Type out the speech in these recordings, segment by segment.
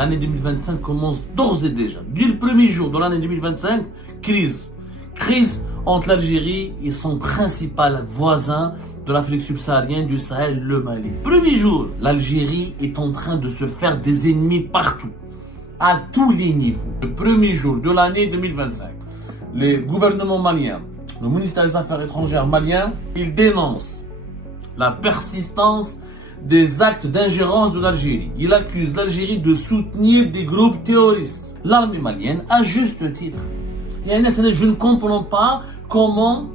L'année 2025 commence d'ores et déjà. Dès le premier jour de l'année 2025, crise. Crise entre l'Algérie et son principal voisin de l'Afrique subsaharienne, du Sahel, le Mali. Premier jour, l'Algérie est en train de se faire des ennemis partout, à tous les niveaux. Le premier jour de l'année 2025, le gouvernement malien, le ministère des Affaires étrangères malien, il dénonce la persistance des actes d'ingérence de l'Algérie. Il accuse l'Algérie de soutenir des groupes terroristes. L'armée malienne, à juste titre. Je ne comprends pas comment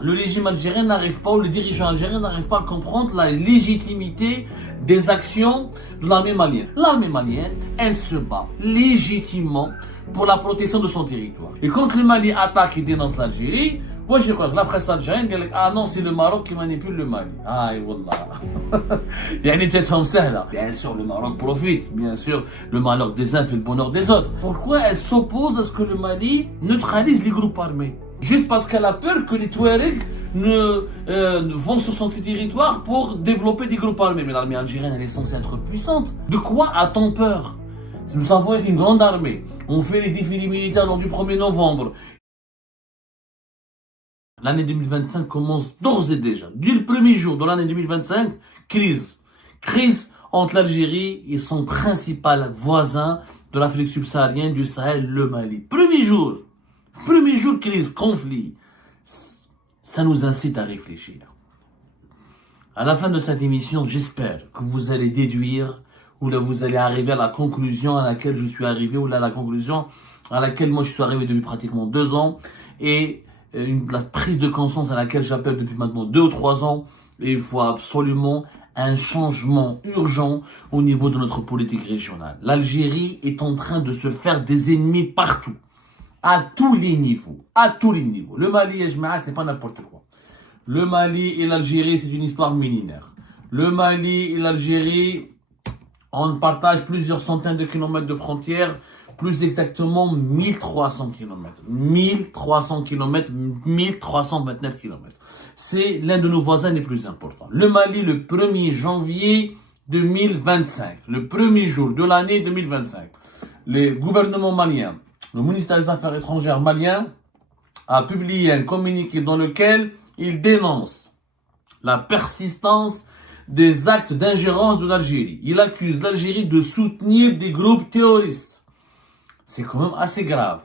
le régime algérien n'arrive pas, ou le dirigeant algérien n'arrive pas à comprendre la légitimité des actions de l'armée malienne. L'armée malienne, elle se bat légitimement pour la protection de son territoire. Et quand le Mali attaque et dénonce l'Algérie, moi je crois que la presse algérienne dit ah non, c'est le Maroc qui manipule le Mali. Aïe wallah. Bien sûr le Maroc profite, bien sûr le malheur des uns fait le bonheur des autres. Pourquoi elle s'oppose à ce que le Mali neutralise les groupes armés? Juste parce qu'elle a peur que les Touaregs vont sur son territoire pour développer des groupes armés. Mais l'armée algérienne, elle est censée être puissante. De quoi a-t-on peur? Nous avons une grande armée. On fait les défilés militaires lors du 1er novembre. L'année 2025 commence d'ores et déjà. Dès le premier jour de l'année 2025, crise. Crise entre l'Algérie et son principal voisin de l'Afrique subsaharienne, du Sahel, le Mali. Premier jour, crise, conflit. Ça nous incite à réfléchir. À la fin de cette émission, j'espère que vous allez déduire, ou là vous allez arriver à la conclusion à laquelle je suis arrivé, ou là la conclusion à laquelle moi je suis arrivé depuis pratiquement 2 ans, et la prise de conscience à laquelle j'appelle depuis maintenant 2 ou 3 ans. Et il faut absolument un changement urgent au niveau de notre politique régionale. L'Algérie est en train de se faire des ennemis partout, à tous les niveaux, Le Mali et Jema'a, c'est pas n'importe quoi. Le Mali et l'Algérie, c'est une histoire millénaire. Le Mali et l'Algérie, on partage plusieurs centaines de kilomètres de frontières, plus exactement 1300 km. 1300 km, 1329 km. C'est l'un de nos voisins les plus importants. Le Mali, le 1er janvier 2025, le premier jour de l'année 2025, le gouvernement malien, le ministère des Affaires étrangères malien, a publié un communiqué dans lequel il dénonce la persistance des actes d'ingérence de l'Algérie. Il accuse l'Algérie de soutenir des groupes terroristes. C'est quand même assez grave.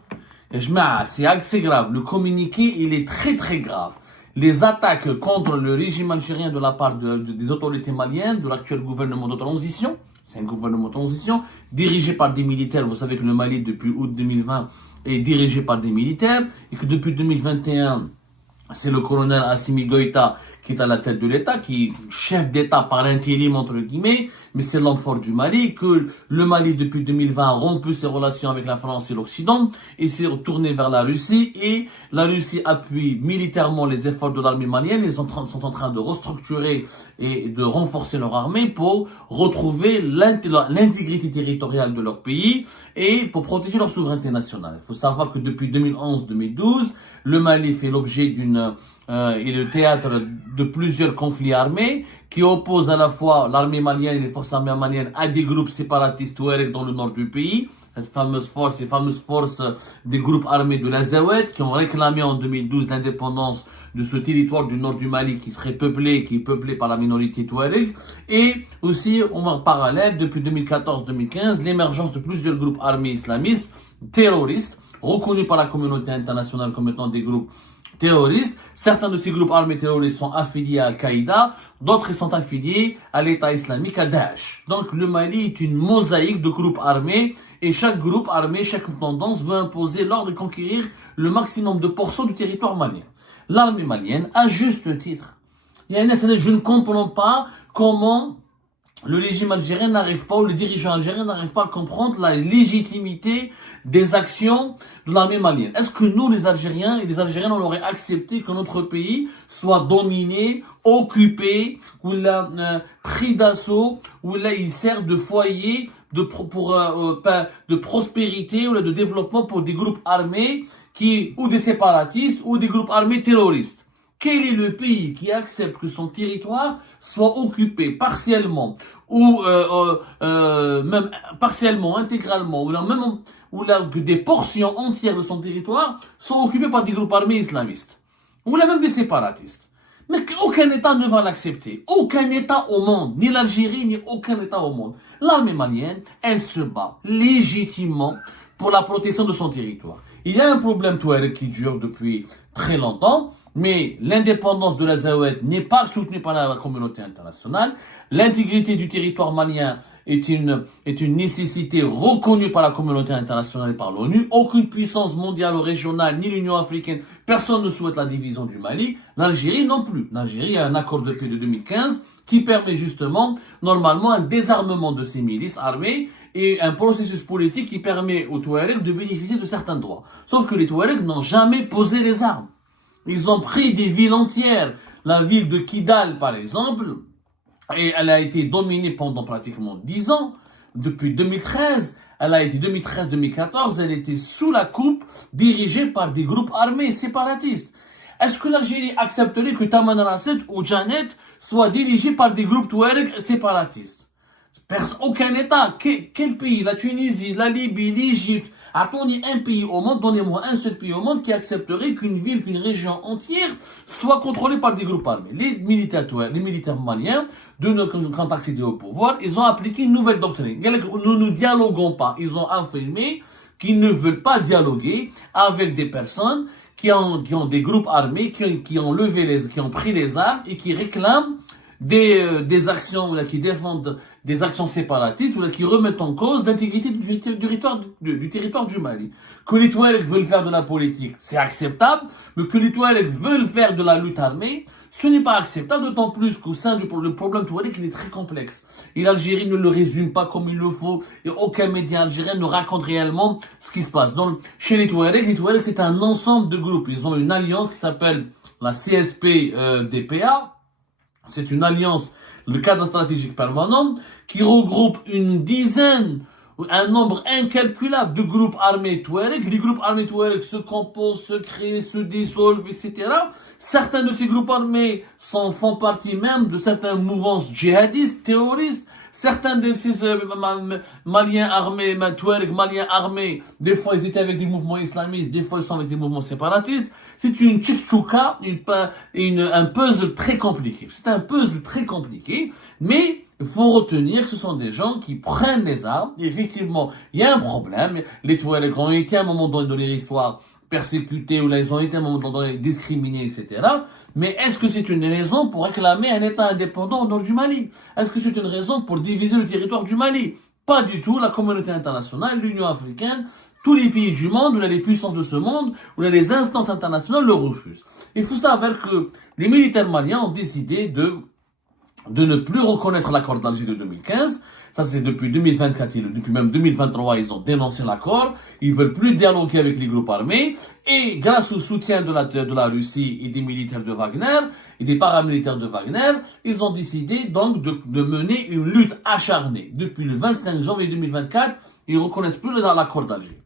C'est assez grave. Le communiqué, il est très très grave. Les attaques contre le régime algérien de la part des autorités maliennes, de l'actuel gouvernement de transition, c'est un gouvernement de transition, dirigé par des militaires. Vous savez que le Mali, depuis août 2020, est dirigé par des militaires, et que depuis 2021, c'est le colonel Assimi Goïta qui est à la tête de l'État, qui est chef d'État par intérim, entre guillemets, mais c'est l'homme fort du Mali, que le Mali, depuis 2020, a rompu ses relations avec la France et l'Occident, et s'est retourné vers la Russie, et la Russie appuie militairement les efforts de l'armée malienne. Ils sont en train de restructurer et de renforcer leur armée pour retrouver l'intégrité territoriale de leur pays, et pour protéger leur souveraineté nationale. Il faut savoir que depuis 2011-2012, le Mali fait l'objet est le théâtre de plusieurs conflits armés qui opposent à la fois l'armée malienne et les forces armées maliennes à des groupes séparatistes Touareg dans le nord du pays. Les fameuses forces des groupes armés de l'Azawad qui ont réclamé en 2012 l'indépendance de ce territoire du nord du Mali qui est peuplé par la minorité Touareg. Et aussi, en parallèle, depuis 2014-2015, l'émergence de plusieurs groupes armés islamistes terroristes reconnus par la communauté internationale comme étant des groupes terroristes. Certains de ces groupes armés terroristes sont affiliés à Al-Qaïda, d'autres sont affiliés à l'État islamique, à Daesh. Donc le Mali est une mosaïque de groupes armés, et chaque groupe armé, chaque tendance veut imposer l'ordre de conquérir le maximum de portions du territoire malien. L'armée malienne, à juste titre. Je ne comprends pas comment le régime algérien n'arrive pas, ou le dirigeant algérien n'arrive pas à comprendre la légitimité des actions de l'armée malienne. Est-ce que nous, les Algériens et les Algériennes, on aurait accepté que notre pays soit dominé, occupé, ou là, pris d'assaut, ou là, il sert de foyer de prospérité ou là, de développement pour des groupes armés ou des séparatistes ou des groupes armés terroristes? quel est le pays qui accepte que son territoire soit occupé partiellement ou même partiellement, intégralement, que des portions entières de son territoire soient occupées par des groupes armés islamistes ou là même des séparatistes. Mais aucun État ne va l'accepter. Aucun État au monde, ni l'Algérie, ni aucun État au monde. L'armée malienne, elle se bat légitimement pour la protection de son territoire. Il y a un problème touareg qui dure depuis très longtemps, mais l'indépendance de l'Azawad n'est pas soutenue par la communauté internationale. L'intégrité du territoire malien est une nécessité reconnue par la communauté internationale et par l'ONU. Aucune puissance mondiale ou régionale, ni l'Union africaine, personne ne souhaite la division du Mali. L'Algérie non plus. L'Algérie a un accord de paix de 2015 qui permet justement, normalement, un désarmement de ces milices armées et un processus politique qui permet aux Touaregs de bénéficier de certains droits. Sauf que les Touaregs n'ont jamais posé les armes. Ils ont pris des villes entières. La ville de Kidal, par exemple, et elle a été dominée pendant pratiquement 10 ans. Depuis 2013, elle a été 2013-2014, elle était sous la coupe, dirigée par des groupes armés séparatistes. Est-ce que l'Algérie accepterait que Taman al-Assad ou Janet soient dirigés par des groupes touaregs séparatistes? Aucun État, quel pays, la Tunisie, la Libye, l'Égypte, a-t-on un pays au monde, donnez-moi un seul pays au monde qui accepterait qu'une ville, qu'une région entière soit contrôlée par des groupes armés? Les militaires maliens, quand accédé au pouvoir, ils ont appliqué une nouvelle doctrine. Nous ne dialoguons pas. Ils ont affirmé qu'ils ne veulent pas dialoguer avec des personnes qui ont des groupes armés, qui ont pris les armes et qui réclament des actions qui défendent des actions séparatistes ou qui remettent en cause l'intégrité du territoire du Mali. Que les Touaregs veulent faire de la politique, c'est acceptable, mais que les Touaregs veulent faire de la lutte armée, ce n'est pas acceptable, d'autant plus qu'au sein du problème touareg, il est très complexe. Et l'Algérie ne le résume pas comme il le faut, et aucun média algérien ne raconte réellement ce qui se passe. Donc, chez les Touaregs, c'est un ensemble de groupes. Ils ont une alliance qui s'appelle la CSP-DPA. C'est une alliance, le cadre stratégique permanent, qui regroupe un nombre incalculable de groupes armés touaregs. Les groupes armés touaregs se composent, se créent, se dissolvent, etc. Certains de ces groupes armés font partie même de certaines mouvances djihadistes, terroristes. Certains de ces Maliens armés, Touaregs maliens armés, des fois ils étaient avec des mouvements islamistes, des fois ils sont avec des mouvements séparatistes. C'est une tchitchouka, un puzzle très compliqué. C'est un puzzle très compliqué, mais il faut retenir que ce sont des gens qui prennent les armes. Et effectivement, il y a un problème. Les Touaregs ont été à un moment donné de leur histoire persécutés, ou là ils ont été à un moment donné discriminés, etc. Mais est-ce que c'est une raison pour réclamer un État indépendant au nord du Mali? Est-ce que c'est une raison pour diviser le territoire du Mali? Pas du tout. La communauté internationale, l'Union africaine, tous les pays du monde, ou là les puissances de ce monde, ou là les instances internationales le refusent. Il faut savoir que les militaires maliens ont décidé de ne plus reconnaître l'accord d'Alger de 2015. Ça, c'est depuis 2024, depuis même 2023, ils ont dénoncé l'accord. Ils veulent plus dialoguer avec les groupes armés. Et grâce au soutien de la Russie et des militaires de Wagner, et des paramilitaires de Wagner, ils ont décidé donc de mener une lutte acharnée. Depuis le 25 janvier 2024, ils reconnaissent plus l'accord d'Alger.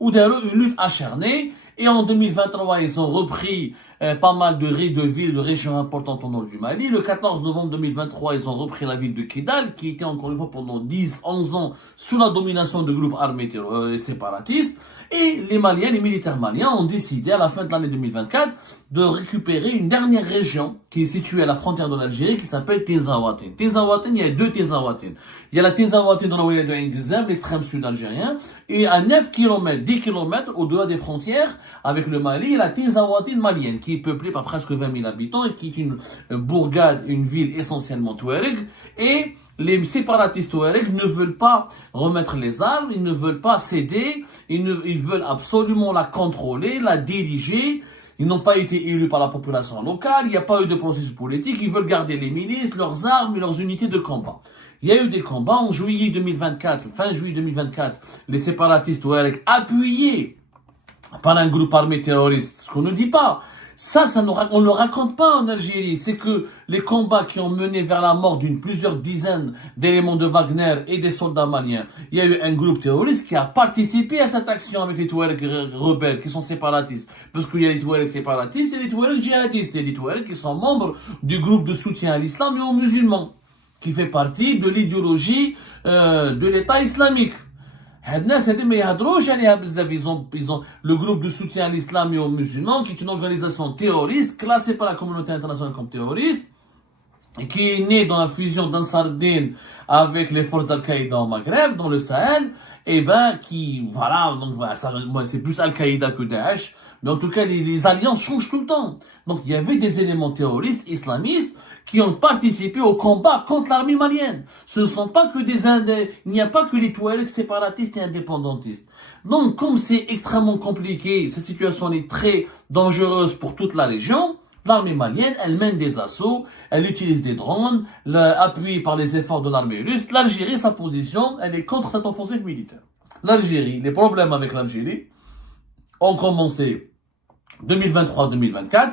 Ou d'ailleurs, une lutte acharnée. Et en 2023, ils ont repris pas mal de villes, de régions importantes au nord du Mali. Le 14 novembre 2023, ils ont repris la ville de Kidal, qui était encore une fois pendant 10-11 ans sous la domination de groupes armés séparatistes. Et les Maliens, les militaires maliens ont décidé à la fin de l'année 2024 de récupérer une dernière région qui est située à la frontière de l'Algérie, qui s'appelle Tezawatin. Tezawatin, il y a deux Tezawatin. Il y a la Tezawatin dans la wilaya de Ingizem, l'extrême sud algérien, et à 9 km, 10 km au-delà des frontières avec le Mali, la Tezawatin malienne, qui est peuplée par presque 20 000 habitants et qui est une bourgade, une ville essentiellement touareg. Et les séparatistes touaregs ne veulent pas remettre les armes, ils ne veulent pas céder, ils veulent absolument la contrôler, la diriger. Ils n'ont pas été élus par la population locale, il n'y a pas eu de processus politique, ils veulent garder les milices, leurs armes et leurs unités de combat. Il y a eu des combats en juillet 2024, fin juillet 2024, les séparatistes touaregs appuyés par un groupe armé terroriste, ce qu'on ne dit pas. On ne le raconte pas en Algérie. C'est que les combats qui ont mené vers la mort d'une plusieurs dizaines d'éléments de Wagner et des soldats maliens, il y a eu un groupe terroriste qui a participé à cette action avec les Touaregs rebelles qui sont séparatistes. Parce qu'il y a les Touaregs séparatistes et les Touaregs djihadistes. Il y a des Touaregs qui sont membres du groupe de soutien à l'islam et aux musulmans, qui fait partie de l'idéologie de l'État islamique. Ils ont le groupe de soutien à l'islam et aux musulmans, qui est une organisation terroriste, classée par la communauté internationale comme terroriste, et qui est née dans la fusion d'Ansar Din avec les forces d'Al-Qaïda au Maghreb, dans le Sahel, et c'est plus Al-Qaïda que Daesh, mais en tout cas, les alliances changent tout le temps. Donc, il y avait des éléments terroristes, islamistes, qui ont participé au combat contre l'armée malienne. Ce ne sont pas que il n'y a pas que les Touaregs séparatistes et indépendantistes. Donc, comme c'est extrêmement compliqué, cette situation est très dangereuse pour toute la région, l'armée malienne, elle mène des assauts, elle utilise des drones, appuyée par les efforts de l'armée russe. L'Algérie, sa position, elle est contre cette offensive militaire. L'Algérie, les problèmes avec l'Algérie ont commencé 2023-2024,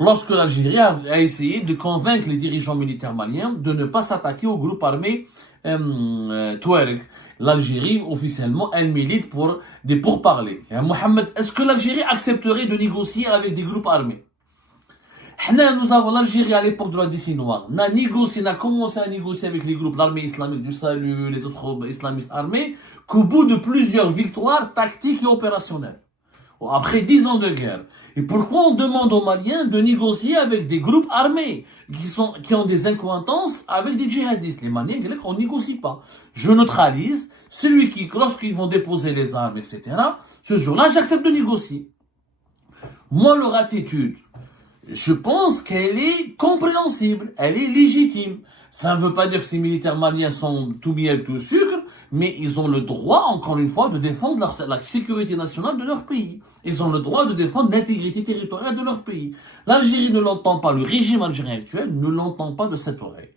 lorsque l'Algérie a essayé de convaincre les dirigeants militaires maliens de ne pas s'attaquer au groupe armé Touareg. L'Algérie, officiellement, elle milite pour des pourparlers. Mohamed, est-ce que l'Algérie accepterait de négocier avec des groupes armés? Nous avons l'Algérie à l'époque de la décennie noire. On a commencé à négocier avec les groupes, l'armée islamique du Salut, les autres islamistes armés, qu'au bout de plusieurs victoires tactiques et opérationnelles. Après 10 ans de guerre. Et pourquoi on demande aux Maliens de négocier avec des groupes armés qui ont des incohérences avec des djihadistes? Les Maliens, on négocie pas. Je neutralise celui qui, lorsqu'ils vont déposer les armes, etc., ce jour-là, j'accepte de négocier. Moi, leur attitude, je pense qu'elle est compréhensible, elle est légitime. Ça ne veut pas dire que ces militaires maliens sont tout miel, tout sucre, mais ils ont le droit, encore une fois, de défendre la sécurité nationale de leur pays. Ils ont le droit de défendre l'intégrité territoriale de leur pays. L'Algérie ne l'entend pas, le régime algérien actuel ne l'entend pas de cette oreille.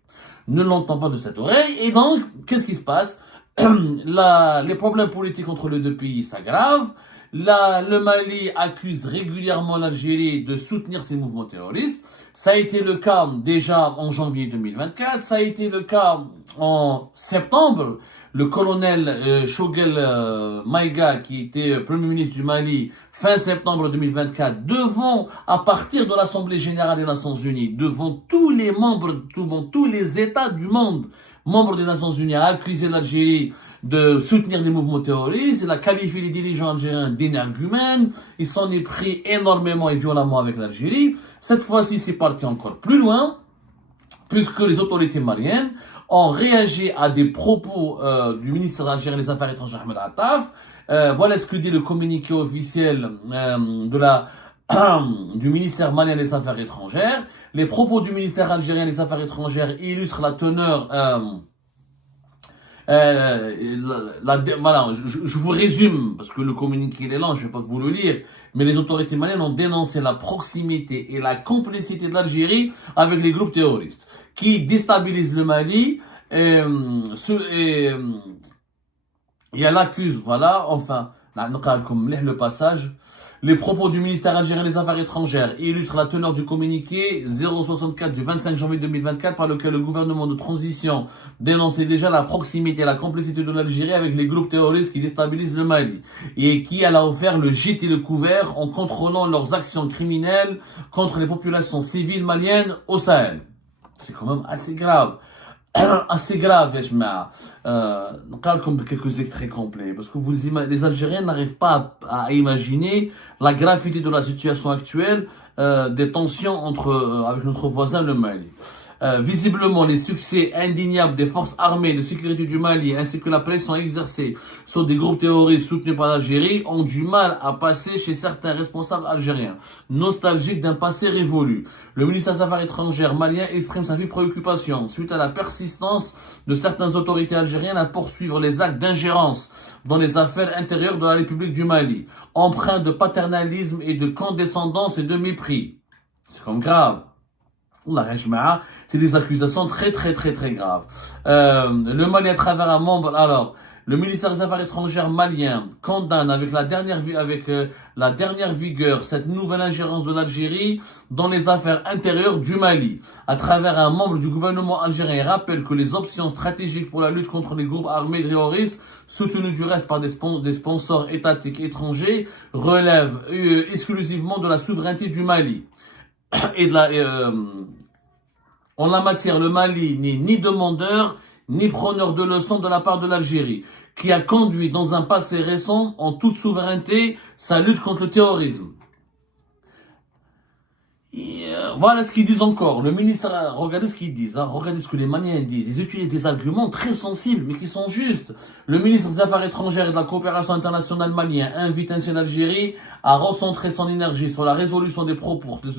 Ne l'entend pas de cette oreille, et donc, qu'est-ce qui se passe? Les problèmes politiques entre les deux pays s'aggravent. Le Mali accuse régulièrement l'Algérie de soutenir ces mouvements terroristes. Ça a été le cas déjà en janvier 2024. Ça a été le cas en septembre. Le colonel Choguel Maïga, qui était Premier ministre du Mali, fin septembre 2024, à partir de l'Assemblée Générale des Nations Unies, devant tous les membres, devant tous les États du monde, membres des Nations Unies, a accusé l'Algérie de soutenir des mouvements terroristes. Il a qualifié les dirigeants algériens d'énergumènes. Il s'en est pris énormément et violemment avec l'Algérie. Cette fois-ci, c'est parti encore plus loin, puisque les autorités maliennes ont réagi à des propos du ministre algérien des Affaires étrangères, Ahmed Attaf. Voilà ce que dit le communiqué officiel du ministère malien des Affaires étrangères. Les propos du ministère algérien des Affaires étrangères illustrent la teneur... voilà, je vous résume, parce que le communiqué est lent, je ne vais pas vous le lire, mais les autorités maliennes ont dénoncé la proximité et la complicité de l'Algérie avec les groupes terroristes, qui déstabilisent le Mali, et elle accuse, voilà, enfin, le passage. Les propos du ministère algérien des Affaires étrangères illustrent la teneur du communiqué 064 du 25 janvier 2024 par lequel le gouvernement de transition dénonçait déjà la proximité et la complicité de l'Algérie avec les groupes terroristes qui déstabilisent le Mali et qui a offert le gîte et le couvert en contrôlant leurs actions criminelles contre les populations civiles maliennes au Sahel. C'est quand même assez grave. Assez grave, comme quelques extraits complets, parce que les Algériens n'arrivent pas à imaginer la gravité de la situation actuelle, des tensions avec notre voisin le Mali. Visiblement, les succès indéniables des forces armées de sécurité du Mali ainsi que la pression exercée sur des groupes terroristes soutenus par l'Algérie ont du mal à passer chez certains responsables algériens, nostalgiques d'un passé révolu. Le ministre des Affaires étrangères malien exprime sa vive préoccupation suite à la persistance de certaines autorités algériennes à poursuivre les actes d'ingérence dans les affaires intérieures de la République du Mali, empreints de paternalisme et de condescendance et de mépris. C'est comme grave. C'est des accusations très graves. Le Mali à travers un membre, alors, Le ministère des Affaires étrangères malien condamne avec la dernière vigueur cette nouvelle ingérence de l'Algérie dans les affaires intérieures du Mali. À travers un membre du gouvernement algérien, il rappelle que les options stratégiques pour la lutte contre les groupes armés terroristes, soutenus du reste par des sponsors étatiques étrangers, relèvent exclusivement de la souveraineté du Mali. En la matière, le Mali n'est ni demandeur, ni preneur de leçons de la part de l'Algérie, qui a conduit dans un passé récent, en toute souveraineté, sa lutte contre le terrorisme. Voilà ce qu'ils disent encore. Le ministre, regardez ce qu'ils disent, regardez ce que les Maliens disent. Ils utilisent des arguments très sensibles, mais qui sont justes. Le ministre des Affaires étrangères et de la coopération internationale malien invite ainsi l'Algérie à recentrer son énergie sur la résolution de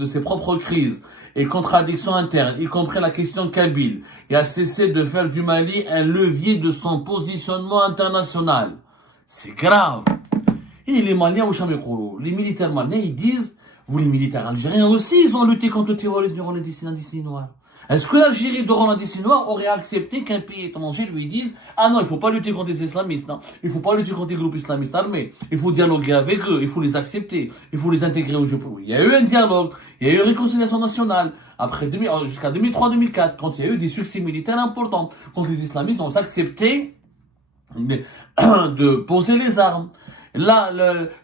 ses propres crises et contradictions internes, y compris la question kabyle, et à cesser de faire du Mali un levier de son positionnement international. C'est grave. Et les Maliens, les militaires maliens, ils disent, vous les militaires algériens aussi, ils ont lutté contre le terrorisme durant la décennie noire. Est-ce que l'Algérie, durant la décennie noire, aurait accepté qu'un pays étranger lui dise « Ah non, il ne faut pas lutter contre les islamistes, non. Il ne faut pas lutter contre les groupes islamistes armés. Il faut dialoguer avec eux, il faut les accepter, il faut les intégrer au jeu. » Il y a eu un dialogue, il y a eu une réconciliation nationale, jusqu'à 2003-2004, quand il y a eu des succès militaires importants, quand les islamistes ont accepté de poser les armes. Là,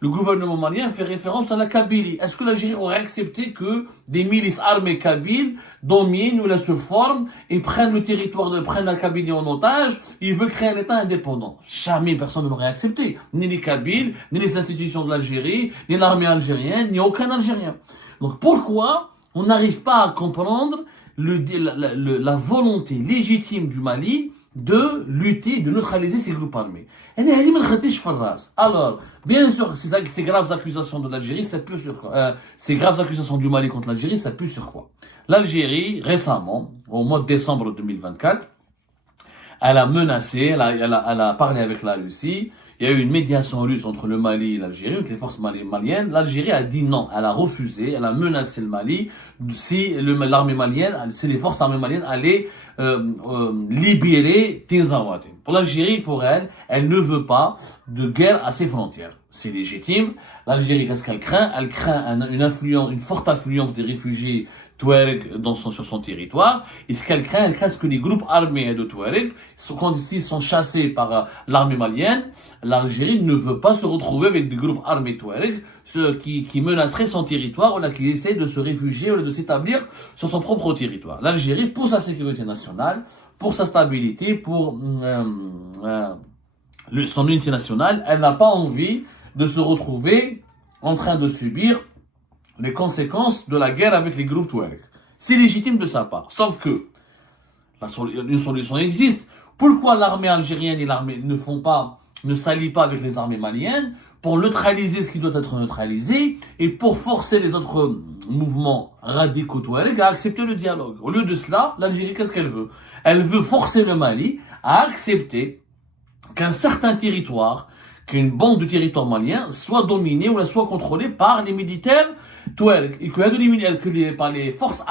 le gouvernement malien fait référence à la Kabylie. Est-ce que l'Algérie aurait accepté que des milices armées kabyles dominent ou se forment et prennent le territoire, prennent la Kabylie en otage? Ils veulent créer un État indépendant. Jamais personne ne l'aurait accepté. Ni les Kabyles, ni les institutions de l'Algérie, ni l'armée algérienne, ni aucun Algérien. Donc pourquoi on n'arrive pas à comprendre la volonté légitime du Mali de lutter, de neutraliser ces groupes armés? Alors, bien sûr, ces graves accusations de l'Algérie, ça pue sur quoi? Ces graves accusations du Mali contre l'Algérie, ça pue sur quoi? L'Algérie, récemment, au mois de décembre 2024, elle a menacé, elle a parlé avec la Russie. Il y a eu une médiation russe entre le Mali et l'Algérie, avec les forces maliennes. L'Algérie a dit non, elle a refusé, elle a menacé le Mali si les forces armées maliennes allaient libérer Tinzaouaten. Pour l'Algérie, pour elle ne veut pas de guerre à ses frontières. C'est légitime. L'Algérie, qu'est-ce qu'elle craint? Elle craint une forte affluence des réfugiés Touareg sur son territoire. Et ce qu'elle craint que les groupes armés de Touareg, quand ils sont chassés par l'armée malienne, l'Algérie ne veut pas se retrouver avec des groupes armés Touareg qui menaceraient son territoire ou qui essaient de se réfugier ou de s'établir sur son propre territoire. L'Algérie, pour sa sécurité nationale, pour sa stabilité, pour son unité nationale, elle n'a pas envie de se retrouver en train de subir les conséquences de la guerre avec les groupes Touareg. C'est légitime de sa part. Sauf que une solution existe. Pourquoi l'armée algérienne et l'armée ne s'allient pas avec les armées maliennes pour neutraliser ce qui doit être neutralisé et pour forcer les autres mouvements radicaux Touareg à accepter le dialogue? Au lieu de cela, l'Algérie, qu'est-ce qu'elle veut? Elle veut forcer le Mali à accepter qu'un certain territoire, qu'une bande du territoire malien soit dominée ou soit contrôlée par les militaires Touareg, et par les forces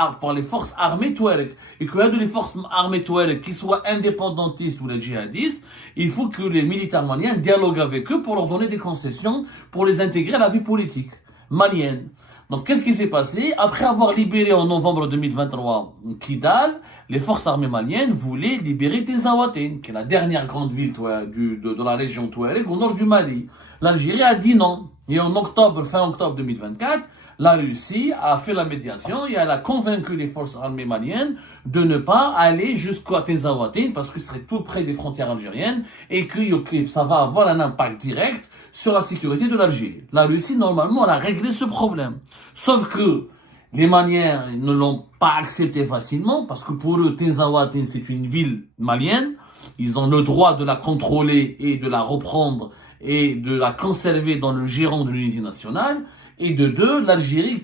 armées Touareg, et qu'il y a des forces armées Touareg qui soient indépendantistes ou les djihadistes, il faut que les militaires maliens dialoguent avec eux pour leur donner des concessions, pour les intégrer à la vie politique malienne. Donc qu'est-ce qui s'est passé? Après avoir libéré en novembre 2023 Kidal, les forces armées maliennes voulaient libérer Tinzaouaten, qui est la dernière grande ville de la région Touareg au nord du Mali. L'Algérie a dit non. Et fin octobre 2024, la Russie a fait la médiation et elle a convaincu les forces armées maliennes de ne pas aller jusqu'à Tinzaouaten parce que ce serait tout près des frontières algériennes et que ça va avoir un impact direct sur la sécurité de l'Algérie. La Russie, normalement, elle a réglé ce problème. Sauf que les Maliens ne l'ont pas accepté facilement parce que pour eux, Tinzaouaten, c'est une ville malienne. Ils ont le droit de la contrôler et de la reprendre et de la conserver dans le giron de l'unité nationale. Et de deux, l'Algérie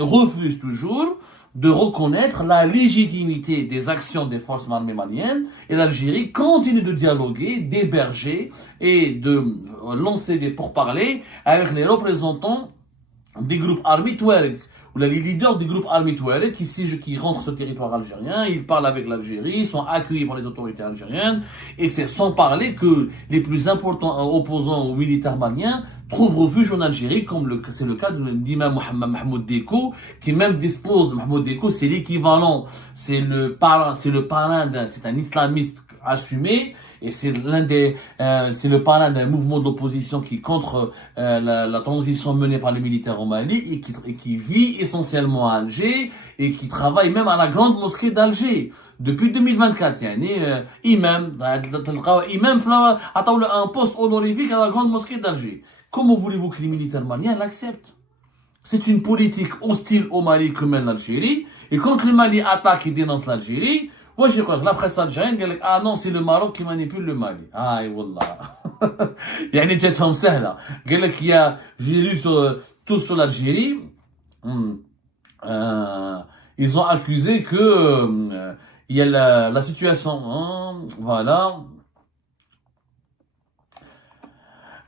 refuse toujours de reconnaître la légitimité des actions des forces armées maliennes. Et l'Algérie continue de dialoguer, d'héberger et de lancer des pourparlers avec les représentants des groupes armés Touareg. où là, les leaders des groupes armés Touareg qui rentrent sur le territoire algérien, ils parlent avec l'Algérie, sont accueillis par les autorités algériennes, et c'est sans parler que les plus importants opposants aux militaires maliens trouvent refuge en Algérie, comme c'est le cas de l'imam Mohamed Mahmoud Deko, qui même dispose, Mahmoud Deko, c'est l'équivalent, c'est le parrain c'est un islamiste assumé, et c'est c'est le parrain d'un mouvement d'opposition qui contre la transition menée par les militaires au Mali et qui vit essentiellement à Alger et qui travaille même à la grande mosquée d'Alger depuis 2024. Imam un poste honorifique à la grande mosquée d'Alger. Comment voulez-vous que les militaires maliens l'acceptent? C'est une politique hostile au Mali que mène l'Algérie, et quand le Mali attaque et dénonce l'Algérie, moi je crois que la presse algérienne dit ah non, c'est le Maroc qui manipule le Mali. Ah wallah. يعني جاتهم سهله. قال لك j'ai lu tout sur l'Algérie. Ils ont accusé que il y a la situation, voilà.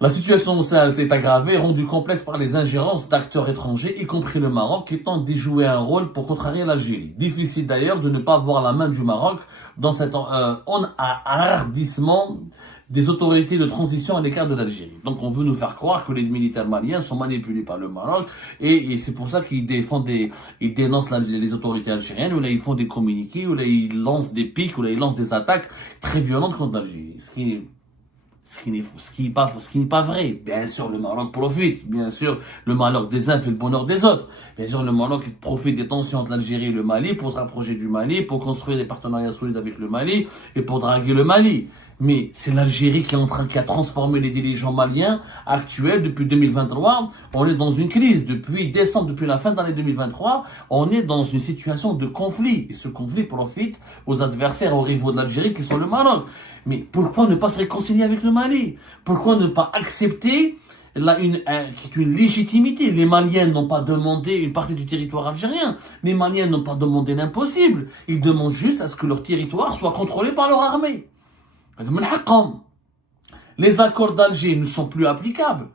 La situation au Sahel s'est aggravée et rendue complexe par les ingérences d'acteurs étrangers, y compris le Maroc, qui tentent d'y jouer un rôle pour contrarier l'Algérie. Difficile d'ailleurs de ne pas voir la main du Maroc dans cet enhardissement des autorités de transition à l'écart de l'Algérie. Donc on veut nous faire croire que les militaires maliens sont manipulés par le Maroc, et c'est pour ça qu'ils ils dénoncent les autorités algériennes, ou là ils font des communiqués, ou là ils lancent des pics, ou là ils lancent des attaques très violentes contre l'Algérie. Ce qui n'est pas vrai. Bien sûr, le Maroc profite. Bien sûr, le malheur des uns fait le bonheur des autres. Bien sûr, le Maroc profite des tensions entre l'Algérie et le Mali pour se rapprocher du Mali, pour construire des partenariats solides avec le Mali et pour draguer le Mali. Mais c'est l'Algérie qui a transformé les dirigeants maliens actuels depuis 2023. On est dans une crise. Depuis la fin de l'année 2023, on est dans une situation de conflit. Et ce conflit profite aux adversaires, aux rivaux de l'Algérie qui sont le Maroc. Mais pourquoi ne pas se réconcilier avec le Mali? Pourquoi ne pas accepter une légitimité? Les Maliens n'ont pas demandé une partie du territoire algérien. Les Maliens n'ont pas demandé l'impossible. Ils demandent juste à ce que leur territoire soit contrôlé par leur armée. Les accords d'Alger ne sont plus applicables.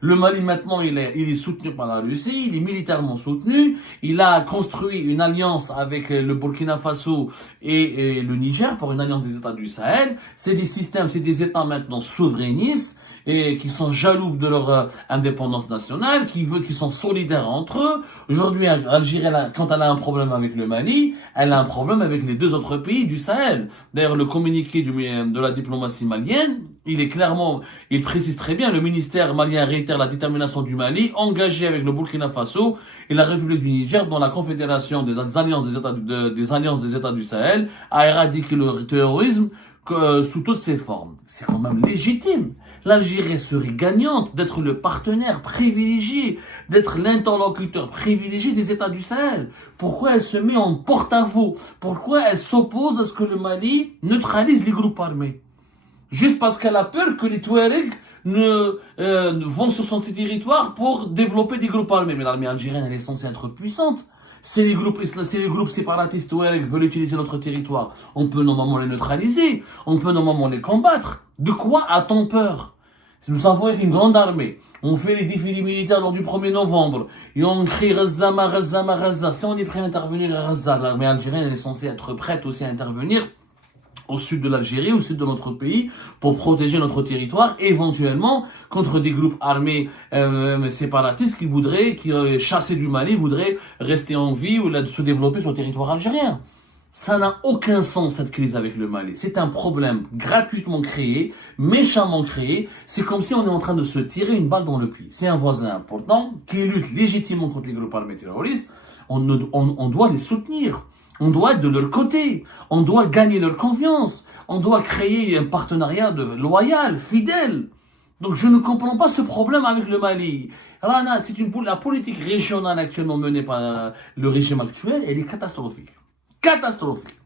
Le Mali maintenant il est soutenu par la Russie, il est militairement soutenu, il a construit une alliance avec le Burkina Faso et le Niger pour une alliance des États du Sahel. C'est des États maintenant souverainistes et qui sont jaloux de leur indépendance nationale, qui sont solidaires entre eux. Aujourd'hui, l'Algérie, quand elle a un problème avec le Mali, elle a un problème avec les deux autres pays du Sahel. D'ailleurs, le communiqué de la diplomatie malienne, il précise très bien, le ministère malien réitère la détermination du Mali, engagé avec le Burkina Faso et la République du Niger dans la confédération des alliances des États du Sahel, à éradiquer le terrorisme sous toutes ses formes. C'est quand même légitime. L'Algérie serait gagnante d'être le partenaire privilégié, d'être l'interlocuteur privilégié des États du Sahel. Pourquoi elle se met en porte-à-faux? Pourquoi elle s'oppose à ce que le Mali neutralise les groupes armés? Juste parce qu'elle a peur que les Touaregs vont sur son territoire pour développer des groupes armés. Mais l'armée algérienne, elle est censée être puissante. Si les groupes séparatistes Touareg veulent utiliser notre territoire, on peut normalement les neutraliser, on peut normalement les combattre. De quoi a-t-on peur? Nous avons une grande armée. On fait les défilés militaires lors du 1er novembre. Et on crie Gaza, Gaza, Gaza. Si on est prêt à intervenir à Gaza, l'armée algérienne elle est censée être prête aussi à intervenir au sud de l'Algérie, au sud de notre pays, pour protéger notre territoire, éventuellement contre des groupes armés séparatistes qui chassés du Mali, voudraient rester en vie ou se développer sur le territoire algérien. Ça n'a aucun sens, cette crise avec le Mali. C'est un problème gratuitement créé, méchamment créé. C'est comme si on est en train de se tirer une balle dans le pied. C'est un voisin important qui lutte légitimement contre les groupes armés terroristes. On doit les soutenir. On doit être de leur côté. On doit gagner leur confiance. On doit créer un partenariat loyal, fidèle. Donc je ne comprends pas ce problème avec le Mali. Rana, la politique régionale actuellement menée par le régime actuel, elle est catastrophique. Catastrophique.